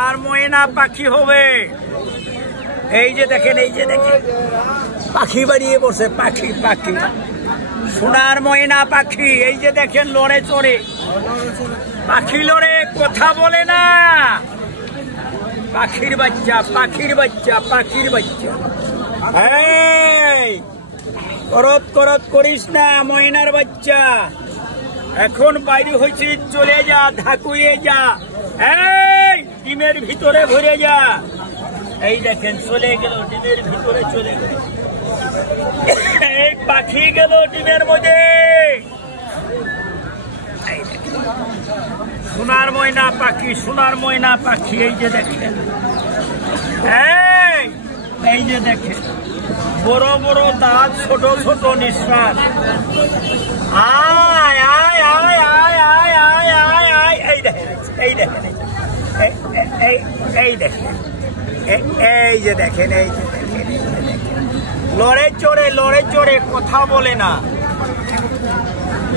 সোনার ময়না পাখি হবে। এই যে দেখেন, এই যে দেখেন পাখি বাড়িয়ে বসে, পাখি পাখি সোনার ময়না পাখি। এই যে দেখেন লড়ে চড়ে পাখি, লড়ে কথা বলে না। পাখির বাচ্চা, পাখির বাচ্চা, পাখির বাচ্চা। এই করত করত করিস না ময়নার বাচ্চা, এখন বাইরে হয়েছে, চলে যা, ধাকুয়ে যা, এই ডিমের ভিতরে ভরে যা। এই দেখেন চলে গেল, ডিমের ভিতরে চলে গেল। এই পাখি গেল ডিমের মধ্যে। সোনার ময়না পাখি, সোনার ময়না পাখি। এই যে দেখেন, এই যে দেখেন বড় বড় দাঁত, ছোট ছোট নিঃশ্বাস। আয় আয় আয় আয় আয় আয় আয় আয়। এই দেখেন, এই দেখেন, এই দেখেন, এই যে দেখেন, এই যে দেখেন, লড়ে চড়ে, লড়ে চড়ে কথা বলে না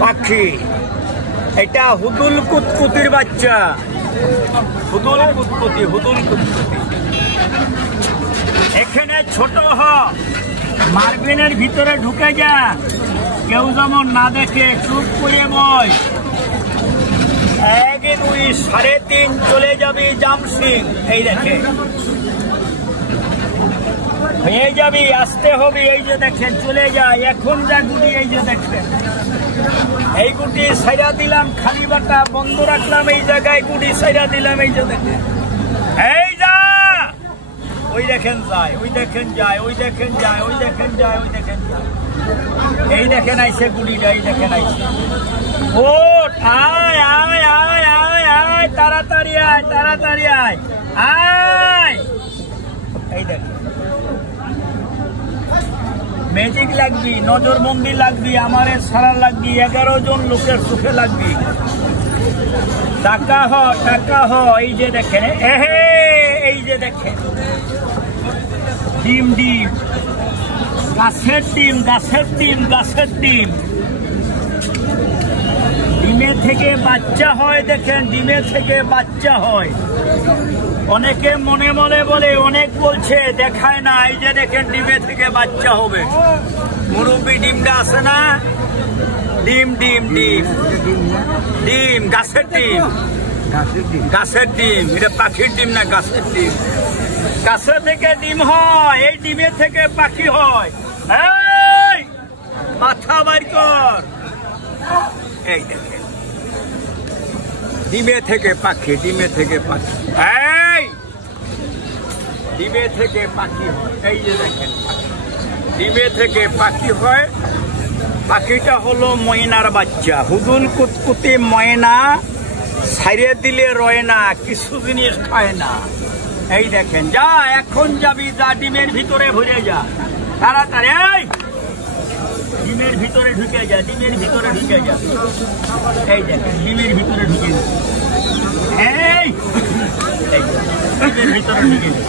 পাখি। এটা হুদুল কুতকুতির বাচ্চা, হুদুল কুতকুতি, হুদুল কুতকুতি। এখানে ছোট হ, মার্বেলের ভিতরে ঢুকে যা, কেউ যেমন না দেখে, চুপ করে বই। 1 2 3.5 চলে যাবি জামসিং। এই দেখে হয়ে যাবি, আসতে হবে। এই যে দেখেন চলে যায়, এখন যা গুটি। এই যে দেখেন, এই গুটি সাইরা দিলাম, খালি বাটা বন্ধ রাখলাম, এই জায়গায় গুটি সাইরা দিলাম। এই যে দেখেন, এই যা, ওই দেখেন যায়, ওই দেখেন যায়, ওই দেখেন যায়, ওই দেখেন যায়, ওই দেখেন যায়। এই দেখেন আইসে গুলিটা, এই দেখেন আইসে। ওঠ, আয় আয় আয় আয় আয়, তাড়াতাড়ি আয়, তাড়াতাড়ি আয়, আয়। এই দেখেন ম্যাজিক লাগবি, নজরবন্দি লাগবি, আমারে সারা লাগবি, 11 জন লোকের সুখে লাগবি। টাকা হ, টাকা হ। এই যে দেখেন, এই যে দেখেন ডিম, ডিম, গাছের ডিম, গাছের ডিম, গাছের ডিম। ডিমে থেকে বাচ্চা হয়, দেখেন ডিমে থেকে বাচ্চা হয়। অনেকে মনে মনে বলে, অনেক বলছে, দেখায় না। এই যে দেখেন ডিমে থেকে বাচ্চা হবে। মুরব্বী ডিমটা আছে না, ডিম, ডিম, ডিম, ডিম, গাছের ডিম, গাছের ডিম। এটা পাখির ডিম না, গাছের ডিম। গাছে থেকে ডিম হয়, এই ডিমে থেকে পাখি হয়। এই মাথা বাইর কর। এই দেখেন ডিমে থেকে পাখি, ডিমে থেকে পাখি। এই ডিমে থেকে পাখি হয়। এই যে দেখেন ডিমে থেকে পাখি হয়। পাখিটা হলো ময়নার বাচ্চা, হুদুল কুতকুতি ময়না। ছাইরে দিলে রয় না, কিছু জিনিস খায় না। এই দেখেন, যা, এখন যাবি, যা, ডিমের ভিতরে ভরে যা, তাড়াতাড়ি। এই ডিমের ভিতরে ঢুকে যা, ডিমের ভিতরে ঢুকে যা। এই দেখেন ডিমের ভিতরে ঢুকে যা, এই ডিমের ভিতরে ঢুকে যা।